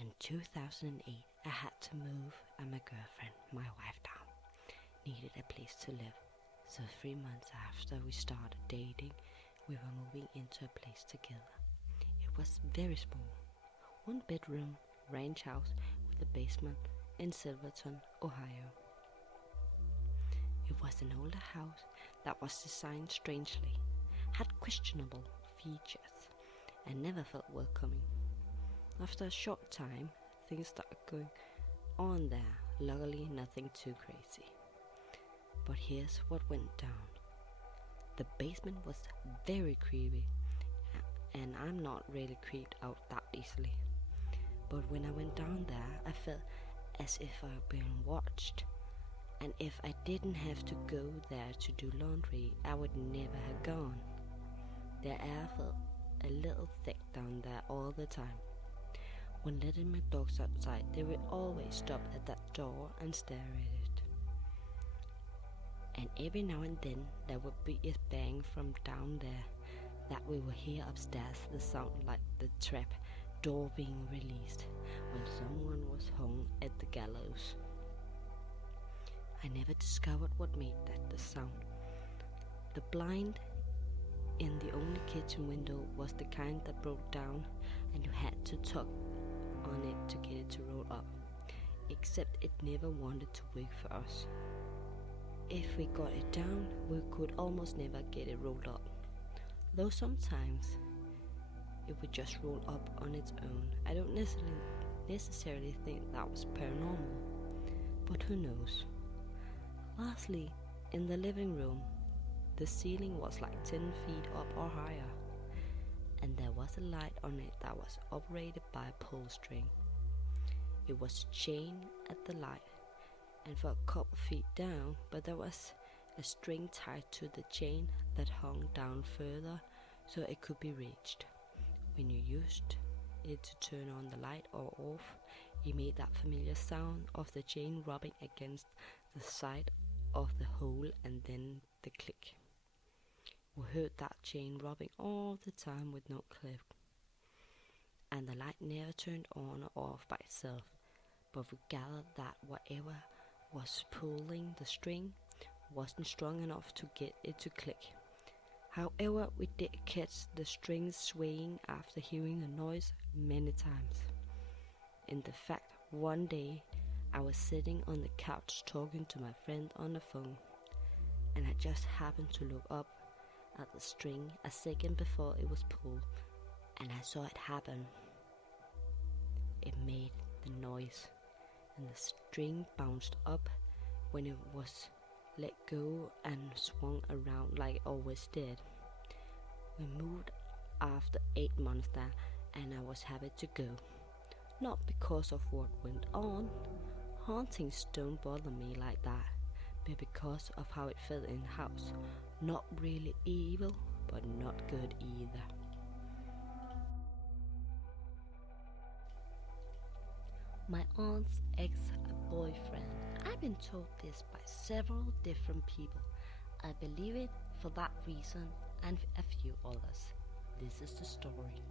In 2008, I had to move and my girlfriend, my wife down, needed a place to live. So 3 months after we started dating, we were moving into a place together. It was very small, 1 bedroom ranch house with a basement in Silverton, Ohio. It was an older house that was designed strangely, had questionable features, and never felt welcoming. After a short time, things started going on there. Luckily, nothing too crazy. But here's what went down. The basement was very creepy, and I'm not really creeped out that easily. But when I went down there, I felt as if I'd been watched. And if I didn't have to go there to do laundry, I would never have gone. The air felt a little thick down there all the time. When letting my dogs outside, they would always stop at that door and stare at it. And every now and then there would be a bang from down there that we would hear upstairs, the sound like the trap door being released when someone was hung at the gallows. I never discovered what made that the sound. The blind in the only kitchen window was the kind that broke down and you had to tug on it to get it to roll up, except it never wanted to work for us. If we got it down, we could almost never get it rolled up, though sometimes it would just roll up on its own. I don't necessarily think that was paranormal, but who knows. Lastly, in the living room, the ceiling was like 10 feet up or higher, and there was a light on it that was operated by a pull string. It was chained at the light and for a couple feet down, but there was a string tied to the chain that hung down further so it could be reached. When you used it to turn on the light or off, it made that familiar sound of the chain rubbing against the side of the hole and then the click. We heard that chain rubbing all the time with no click, and the light never turned on or off by itself, but we gathered that whatever was pulling the string wasn't strong enough to get it to click. However, we did catch the strings swaying after hearing the noise many times. In fact, one day I was sitting on the couch talking to my friend on the phone, and I just happened to look up at the string a second before it was pulled, and I saw it happen. It made the noise, and the string bounced up when it was let go and swung around like it always did. We moved after 8 months there, and I was happy to go. Not because of what went on. Hauntings don't bother me like that, but because of how it felt in the house. Not really evil, but not good either. My aunt's ex-boyfriend. I've been told this by several different people. I believe it for that reason and a few others. This is the story.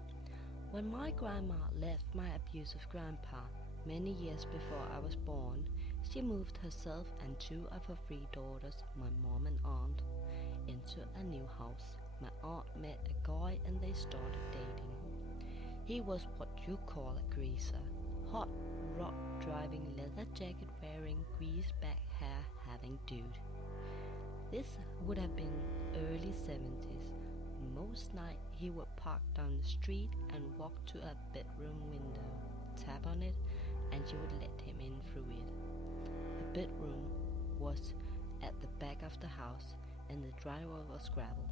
When my grandma left my abusive grandpa many years before I was born, she moved herself and 2 of her 3 daughters, my mom and aunt, into a new house. My aunt met a guy and they started dating. He was what you call a greaser. Hot rod driving, leather jacket wearing, greased back hair having dude. This would have been early 70s. Most night he would park down the street and walk to a bedroom window, tap on it, and she would let him in through it. The bedroom was at the back of the house, and the driveway was gravel,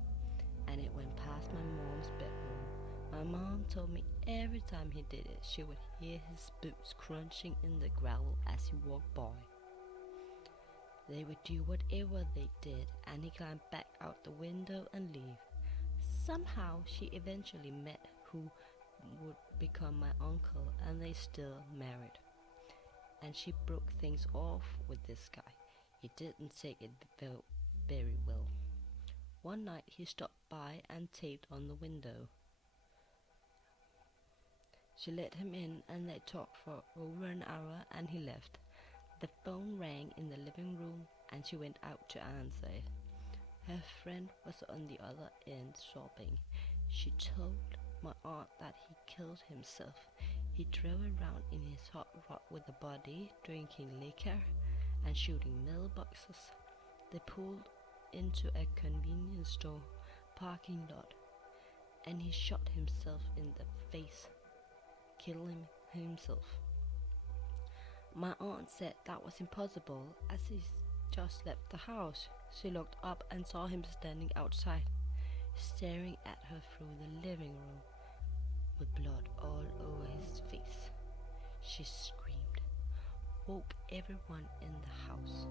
and it went past my mom's bedroom. My mom told me every time he did it, she would hear his boots crunching in the gravel as he walked by. They would do whatever they did, and he climbed back out the window and leave. Somehow she eventually met who would become my uncle, and they still married. And she broke things off with this guy. He didn't take it very well. One night he stopped by and taped on the window. She let him in and they talked for over an hour and he left. The phone rang in the living room and she went out to answer it. Her friend was on the other end sobbing. She told my aunt that he killed himself. He drove around in his hot rod with the body, drinking liquor and shooting mailboxes. They pulled into a convenience store parking lot and he shot himself in the face, killing himself. My aunt said that was impossible as he just left the house. She looked up and saw him standing outside, staring at her through the living room with blood all over his face. She screamed, woke everyone in the house,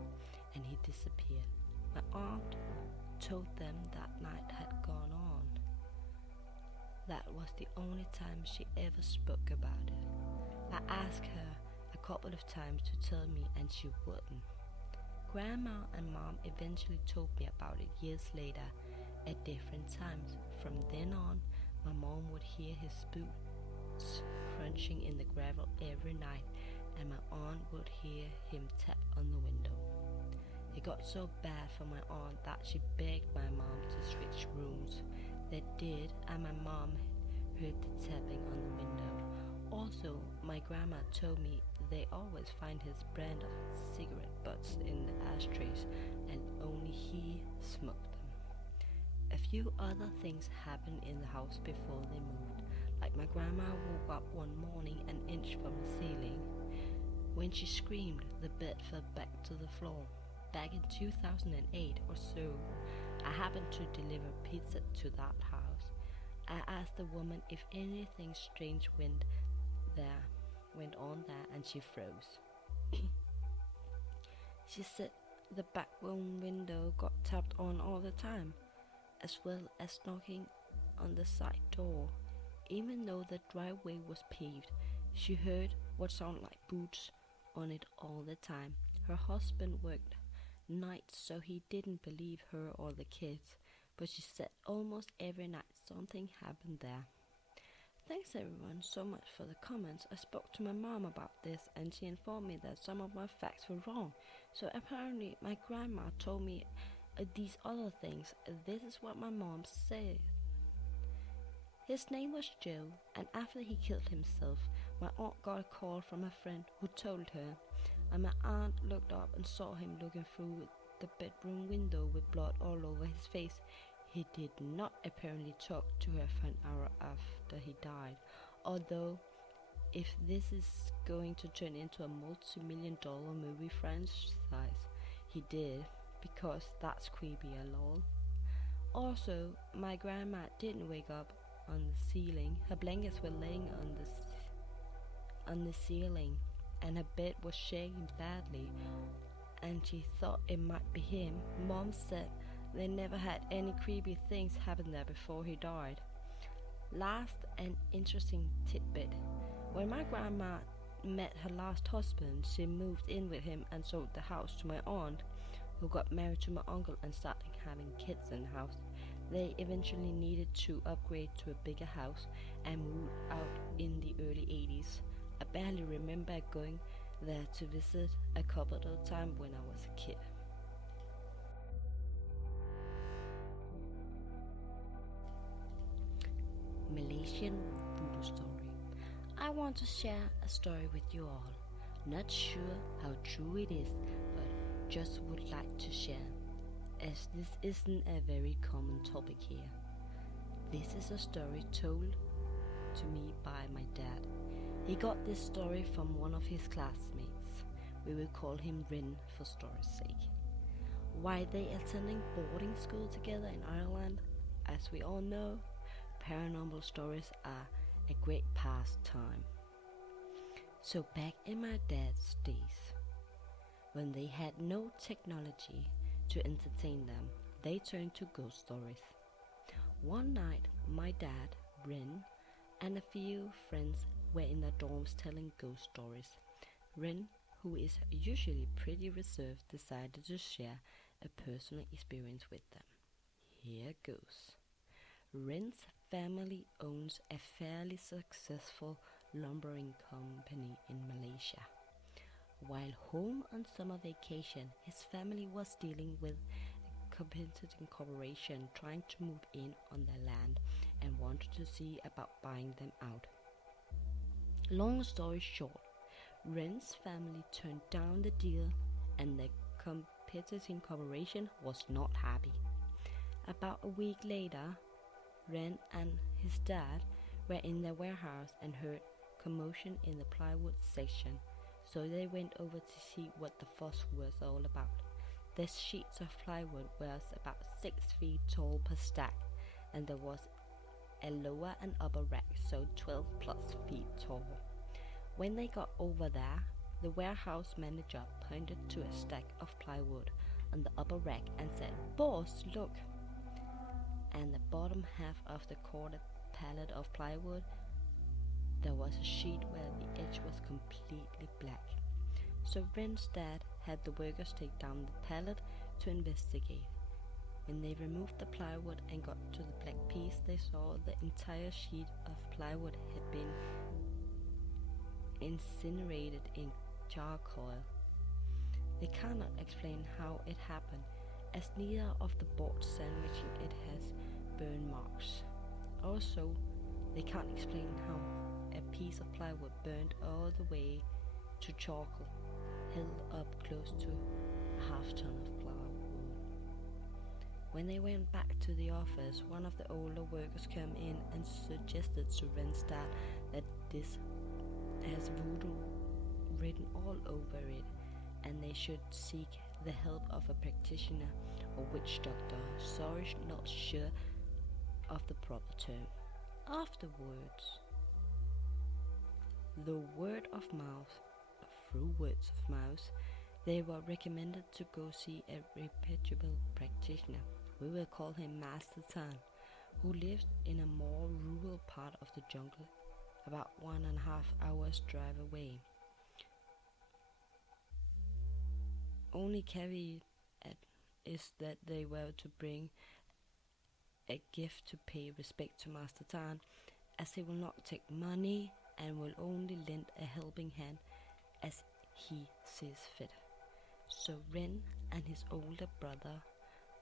and he disappeared. My aunt told them that night had gone on. That was the only time she ever spoke about it. I asked her a couple of times to tell me and she wouldn't. Grandma and Mom eventually told me about it years later at different times. From then on, my mom would hear his boots crunching in the gravel every night and my aunt would hear him tap on the window. It got so bad for my aunt that she begged my mom to switch rooms. They did, and my mom heard the tapping on the window. Also, my grandma told me they always find his brand of cigarette butts in the ashtrays and only he smoked them. A few other things happened in the house before they moved, like my grandma woke up one morning an inch from the ceiling. When she screamed, the bed fell back to the floor. Back in 2008 or so, I happened to deliver pizza to that house. I asked the woman if anything strange went on there and she froze. She said the back room window got tapped on all the time, as well as knocking on the side door. Even though the driveway was paved, she heard what sounded like boots on it all the time. Her husband worked nights, so he didn't believe her or the kids, but she said almost every night something happened there. Thanks everyone so much for the comments. I spoke to my mom about this and she informed me that some of my facts were wrong. So apparently my grandma told me these other things. This is what my mom said. His name was Joe, and after he killed himself, my aunt got a call from a friend who told her, and my aunt looked up and saw him looking through the bedroom window with blood all over his face. He did not apparently talk to her for an hour after he died, although if this is going to turn into a multi-million-dollar movie franchise, he did, because that's creepy a lol. Also, my grandma didn't wake up on the ceiling. Her blankets were laying on the ceiling, and her bed was shaking badly, and she thought it might be him. Mom said they never had any creepy things happen there before he died. Last, an interesting tidbit. When my grandma met her last husband, she moved in with him and sold the house to my aunt, who got married to my uncle and started having kids in the house. They eventually needed to upgrade to a bigger house and moved out in the early 80s. I barely remember going there to visit a couple of times when I was a kid. Malaysian Voodoo story. I want to share a story with you all. Not sure how true it is, but just would like to share, as this isn't a very common topic here. This is a story told to me by my dad. He got this story from one of his classmates. We will call him Rin for story's sake. While they attending boarding school together in Ireland, as we all know, paranormal stories are a great pastime. So back in my dad's days, when they had no technology to entertain them, they turned to ghost stories. One night, my dad, Rin, and a few friends were in the dorms telling ghost stories. Rin, who is usually pretty reserved, decided to share a personal experience with them. Here goes. Rin's family owns a fairly successful lumbering company in Malaysia. While home on summer vacation, his family was dealing with a competing corporation trying to move in on their land and wanted to see about buying them out. Long story short, Ren's family turned down the deal and the competing corporation was not happy. About a week later, Ren and his dad were in their warehouse and heard commotion in the plywood section, so they went over to see what the fuss was all about. The sheets of plywood was about 6 feet tall per stack, and there was a lower and upper rack, so 12 plus feet tall. When they got over there, the warehouse manager pointed to a stack of plywood on the upper rack and said, "Boss, look!" And the bottom half of the quarter pallet of plywood, there was a sheet where the edge was completely black. So Ren's dad had the workers take down the pallet to investigate. When they removed the plywood and got to the black piece, they saw the entire sheet of plywood had been incinerated in charcoal. They cannot explain how it happened, as neither of the boards sandwiching it has burn marks. Also, they can't explain how a piece of plywood burned all the way to charcoal, held up close to a half-ton of plywood. When they went back to the office, one of the older workers came in and suggested to Ren's dad that this has voodoo written all over it, and they should seek the help of a practitioner or witch doctor. Sorry, not sure of the proper term. Afterwards, through word of mouth, they were recommended to go see a reputable practitioner. We will call him Master Tan, who lived in a more rural part of the jungle, about 1.5 hours drive away. Only caveat is that they were to bring a gift to pay respect to Master Tan, as he will not take money and will only lend a helping hand as he sees fit. So Ren and his older brother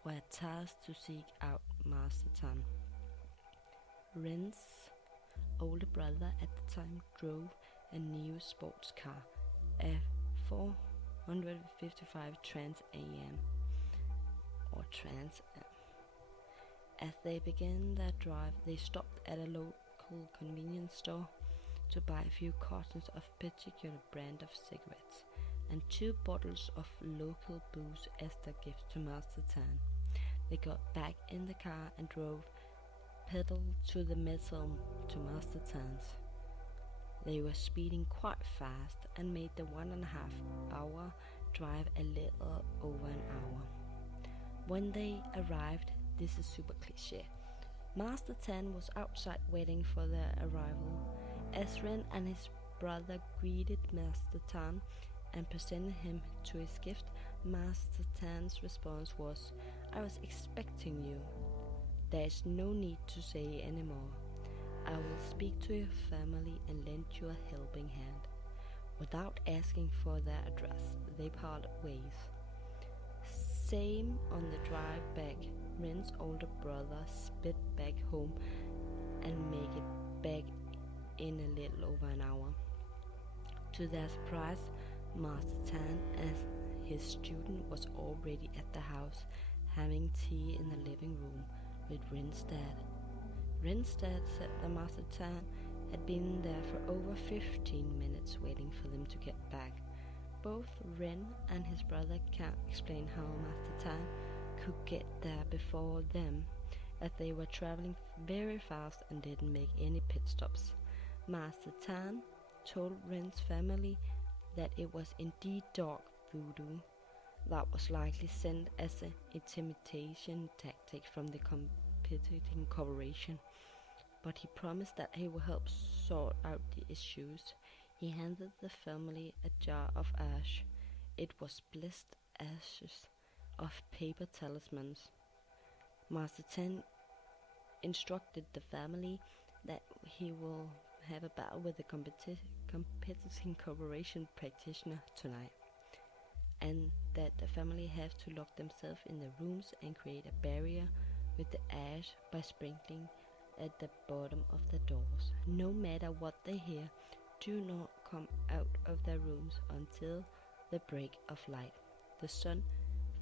were tasked to seek out Master Tan. Ren's older brother at the time drove a new sports car, a 455 Trans AM or Trans Am. As they began their drive, they stopped at a local convenience store to buy a few cartons of a particular brand of cigarettes and 2 bottles of local booze as their gift to Master Tan. They got back in the car and drove pedal to the metal to Master Tan's. They were speeding quite fast and made the 1.5 hour drive a little over an hour. When they arrived, this is super cliche, Master Tan was outside waiting for their arrival. As Ren and his brother greeted Master Tan and presented him to his gift, Master Tan's response was, "I was expecting you. There is no need to say anymore. I will speak to your family and lend you a helping hand." Without asking for their address, they parted ways. Same on the drive back, Ren's older brother sped back home and made it back in a little over an hour. To their surprise, Master Tan and his student was already at the house, having tea in the living room with Ren's dad. Ren's dad said that Master Tan had been there for over 15 minutes waiting for them to get back. Both Ren and his brother can't explain how Master Tan could get there before them, as they were traveling very fast and didn't make any pit stops. Master Tan told Ren's family that it was indeed dog voodoo that was likely sent as an intimidation tactic from the competing corporation, but he promised that he would help sort out the issues. He handed the family a jar of ash. It was blessed ashes of paper talismans. Master Tan instructed the family that he will have a battle with the competing corporation practitioner tonight, and that the family have to lock themselves in their rooms and create a barrier with the ash by sprinkling at the bottom of the doors. No matter what they hear, do not come out of their rooms until the break of light. The sun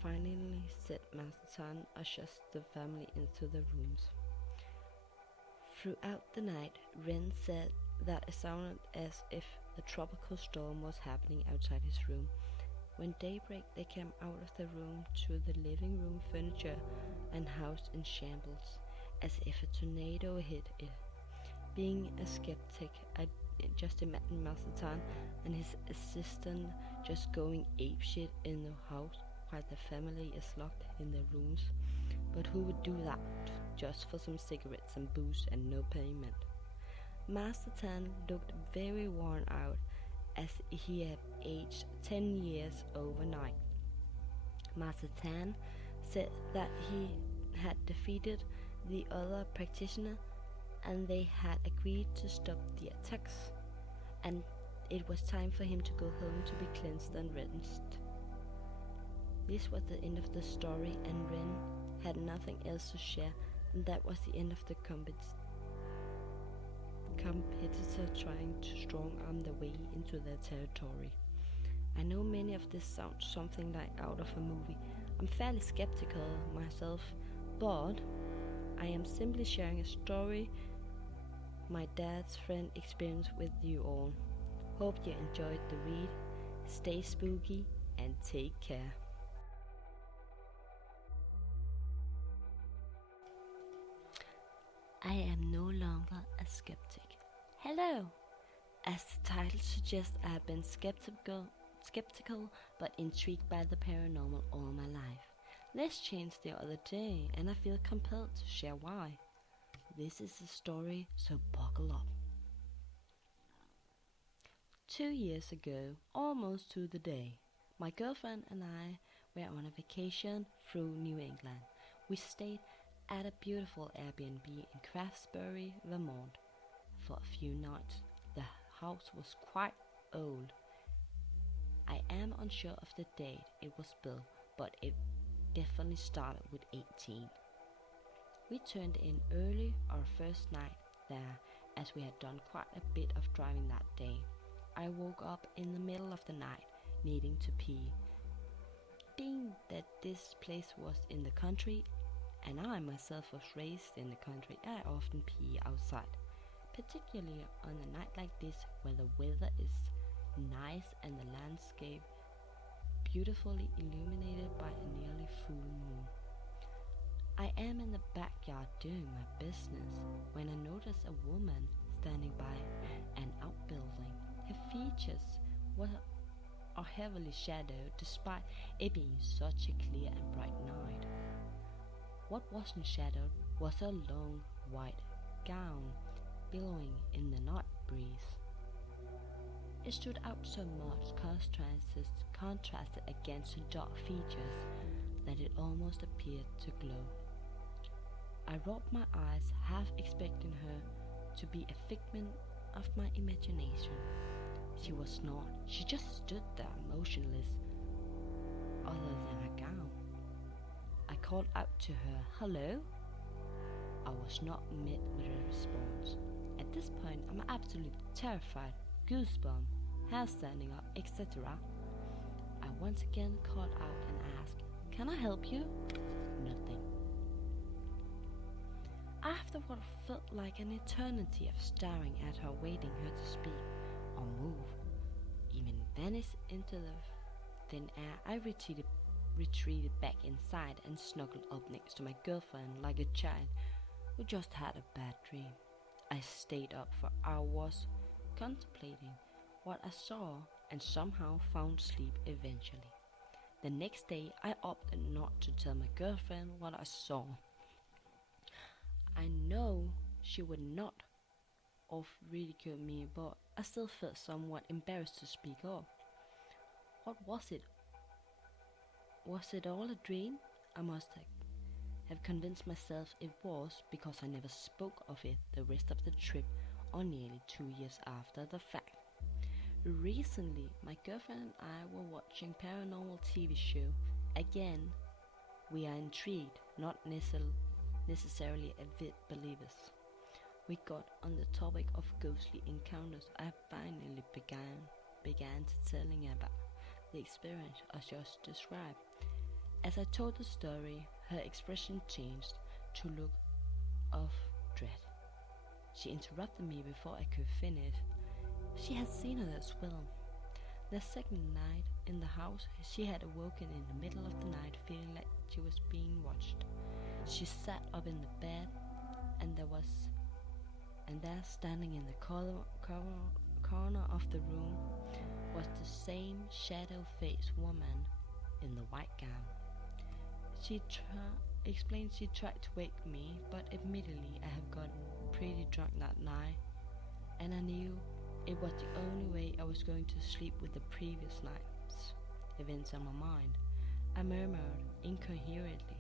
finally set. Master Tan ushers the family into the rooms. Throughout the night, Ren said that it sounded as if a tropical storm was happening outside his room. When daybreak, they came out of the room to the living room furniture and house in shambles, as if a tornado hit it. Being a skeptic, I just imagine Master Tan and his assistant just going apeshit in the house while the family is locked in their rooms. But who would do that just for some cigarettes and booze and no payment? Master Tan looked very worn out, as he had aged 10 years overnight. Master Tan said that he had defeated the other practitioner and they had agreed to stop the attacks, and it was time for him to go home to be cleansed and rinsed. This was the end of the story, and Ren had nothing else to share, and that was the end of the competitor trying to strong-arm their way into their territory. I know many of this sounds something like out of a movie. I'm fairly skeptical myself, but I am simply sharing a story my dad's friend experienced with you all. Hope you enjoyed the read. Stay spooky and take care. I am no longer a skeptic. Hello! As the title suggests, I have been skeptical but intrigued by the paranormal all my life. This changed the other day, and I feel compelled to share why. This is a story, so buckle up. 2 years ago, almost to the day, my girlfriend and I were on a vacation through New England. We stayed at a beautiful Airbnb in Craftsbury, Vermont, for a few nights. The house was quite old. I am unsure of the date it was built, but it definitely started with 18. We turned in early our first night there, as we had done quite a bit of driving that day. I woke up in the middle of the night, needing to pee. Being that this place was in the country, and I myself was raised in the country, I often pee outside, particularly on a night like this where the weather is nice and the landscape beautifully illuminated by a nearly full moon. I am in the backyard doing my business when I notice a woman standing by an outbuilding. Her features are heavily shadowed despite it being such a clear and bright night. What wasn't shadowed was a long white gown billowing in the night breeze. It stood out so much, contrasted against her dark features, that it almost appeared to glow. I rubbed my eyes, half expecting her to be a figment of my imagination. She was not. She just stood there, motionless, other than her gown. I called out to her, "Hello?" I was not met with a response. At this point, I'm absolutely terrified, goosebumps, hair standing up, etc. I once again called out and asked, "Can I help you?" Nothing. After what felt like an eternity of staring at her, waiting her to speak or move, even vanish into the thin air, I retreated back inside and snuggled up next to my girlfriend like a child who just had a bad dream. I stayed up for hours contemplating what I saw and somehow found sleep eventually. The next day, I opted not to tell my girlfriend what I saw. I know she would not have ridiculed me, but I still felt somewhat embarrassed to speak up. What was it? Was it all a dream? I must have convinced myself it was, because I never spoke of it the rest of the trip or nearly 2 years after the fact. Recently, my girlfriend and I were watching paranormal TV show. Again, we are intrigued, not necessarily avid believers. We got on the topic of ghostly encounters. I finally began to telling about the experience I just described. As I told the story, her expression changed to look of dread. She interrupted me before I could finish. She had seen it as well. The second night in the house, she had awoken in the middle of the night feeling like she was being watched. She sat up in the bed, and there standing in the corner of the room was the same shadow-faced woman in the white gown. She explained she tried to wake me, but admittedly I had gotten pretty drunk that night, and I knew it was the only way I was going to sleep with the previous night's events on my mind. I murmured incoherently,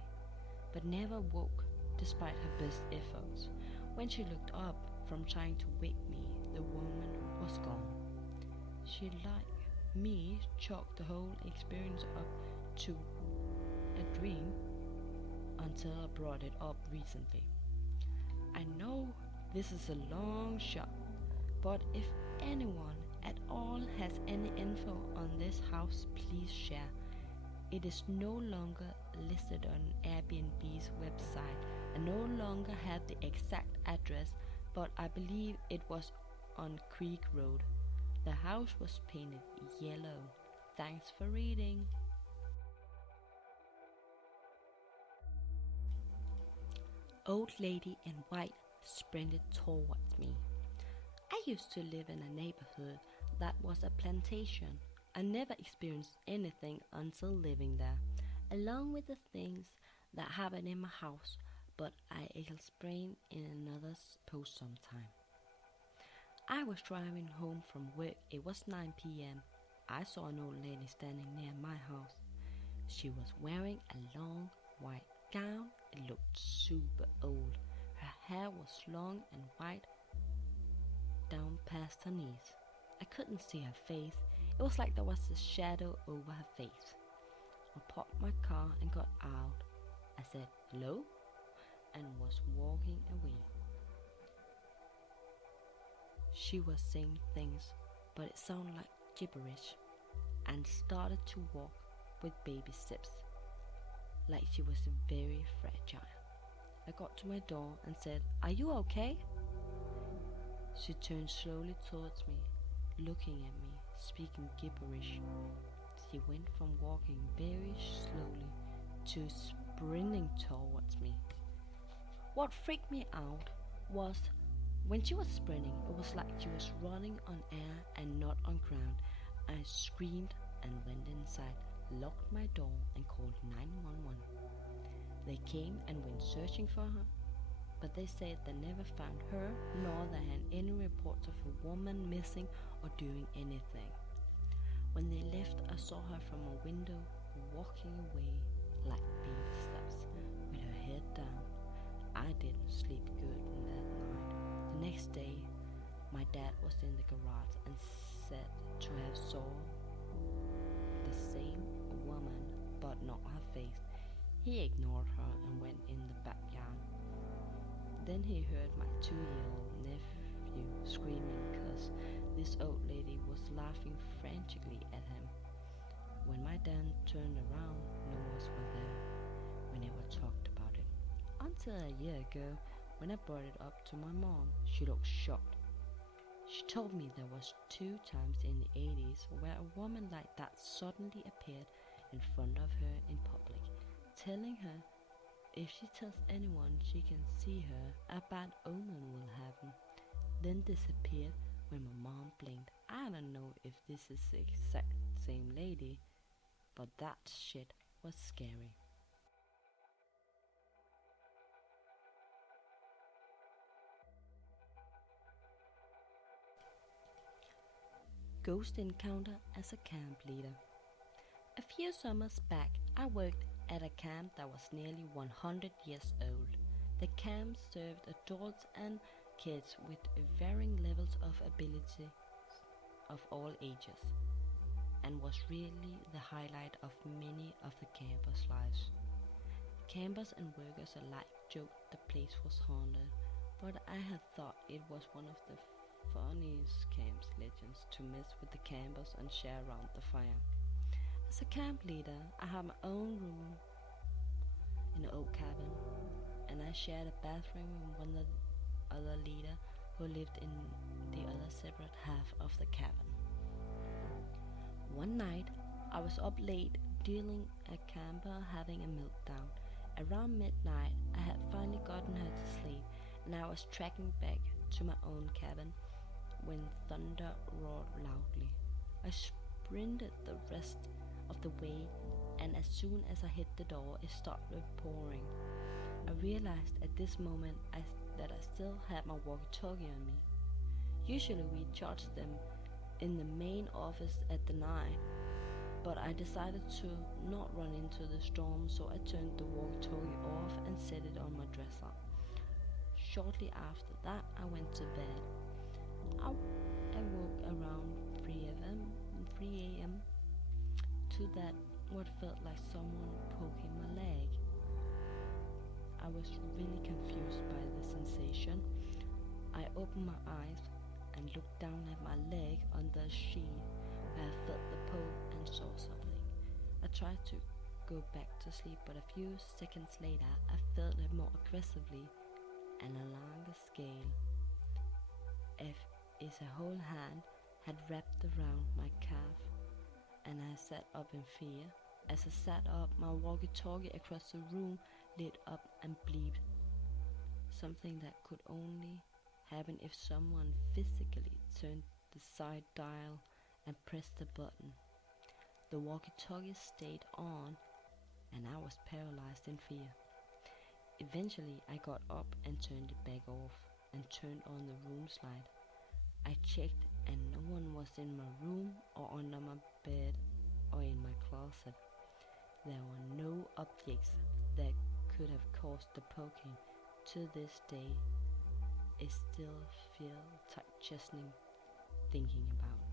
but never woke despite her best efforts. When she looked up from trying to wake me, the woman was gone. She, like me, chalked the whole experience up to a dream until I brought it up recently. I know this is a long shot, but if anyone at all has any info on this house, please share. It is no longer listed on Airbnb's website. I no longer have the exact address, but I believe it was on Creek Road. The house was painted yellow. Thanks for reading. Old lady in white sprinted towards me. I used to live in a neighborhood that was a plantation. I never experienced anything until living there, along with the things that happened in my house, but I explain in another post sometime. I was driving home from work. It was 9 p.m. I saw an old lady standing near my house. She was wearing a long white gown. It looked super old. Her hair was long and white down past her knees. I couldn't see her face. It was like there was a shadow over her face. I parked my car and got out. I said hello and was walking away. She was saying things, but it sounded like gibberish, and started to walk with baby steps, like she was very fragile. I got to my door and said, "Are you okay?" She turned slowly towards me, looking at me, speaking gibberish. She went from walking very slowly to sprinting towards me. What freaked me out was when she was sprinting, it was like she was running on air and not on ground. I screamed and went inside, locked my door and called 911. They came and went searching for her, but they said they never found her, nor they had any reports of a woman missing or doing anything. When they left, I saw her from a window walking away like baby steps with her head down. I didn't sleep good that night. The next day, my dad was in the garage and said to have saw the same woman but not her face. He ignored her and went in the backyard. Then he heard my 2-year-old nephew screaming because this old lady was laughing frantically at him. When my dad turned around, no one was there. We never talked about it. Until a year ago, when I brought it up to my mom, she looked shocked. She told me there was 2 times in the 80s where a woman like that suddenly appeared in front of her in public, telling her if she tells anyone she can see her, a bad omen will happen, then disappeared when my mom blinked. I don't know if this is the exact same lady, but that shit was scary. Ghost encounter as a camp leader. A few summers back, I worked at a camp that was nearly 100 years old. The camp served adults and kids with varying levels of ability of all ages, and was really the highlight of many of the campers' lives. Campers and workers alike joked the place was haunted, but I had thought it was one of the funniest camp legends to mess with the campers and share around the fire. As a camp leader, I had my own room in the old cabin, and I shared a bathroom with one of the other leader who lived in the other separate half of the cabin. One night, I was up late dealing a camper having a meltdown. Around midnight, I had finally gotten her to sleep, and I was tracking back to my own cabin when thunder roared loudly. I sprinted the rest of the way, and as soon as I hit the door, it started pouring. I realized at this moment that I still had my walkie-talkie on me. Usually we charge them in the main office at the 9, but I decided to not run into the storm, so I turned the walkie-talkie off and set it on my dresser. Shortly after that, I went to bed. I woke around 3 a.m. to that what felt like someone poking my leg. I was really confused by the sensation. I opened my eyes and looked down at my leg on the sheet where I felt the poke and saw something. I tried to go back to sleep, but a few seconds later I felt it more aggressively and a longer scale. If a whole hand had wrapped around my calf, and I sat up in fear. As I sat up, my walkie-talkie across the room lit up and bleeped. Something that could only happen if someone physically turned the side dial and pressed the button. The walkie-talkie stayed on, and I was paralyzed in fear. Eventually, I got up and turned it back off and turned on the room's light. I checked, and no one was in my room or under my bed or in my closet. There were no objects that could have caused the poking. To this day, I still feel tight chesting thinking about.